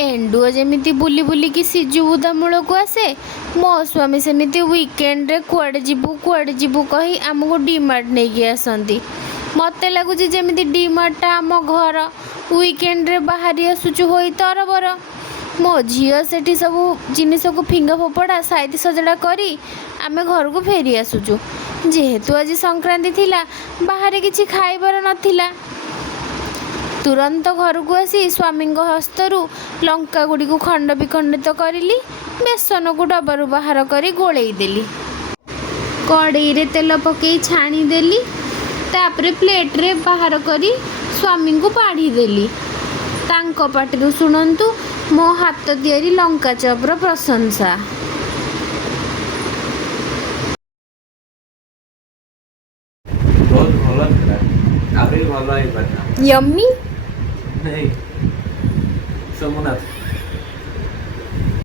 एंडुओ जेमिति बुली बुली की सिजु बुदा मूल को आसे मो स्वामी सेमिति वीकेंड रे कुआडे जीवु कही आमको डीमार्ट नहीं आसती। मते लगुच जेमिति डीमार्टा आम घर वीकेंड रे बाहरी आसुचु होई तरबर। मो झील सेठी सब जिनिस को फिंगा फोपड़ा साइड सजड़ा करी आमे घर को फेरी आसुचु। जेहेतु आज संक्रांति थिला बाहर किछि खाइबार नथिला। तुरंत घर को आसी स्वामी हस्तरू लंका गुड़ी को खंड विखंडित करिली। बेसन को डबारू बाहर करी गोलई देली। कड़ई रे तेल पकई छाणी देली। तापरे प्लेट रे बाहर करी स्वामी को पाड़ी देली। तांको पाटिरू सुनंतु मो हाथ तियारी लंका चपर प्रशंसा। बहुत भल था आबे भल ही पाता यम्मी नहीं सोमनाथ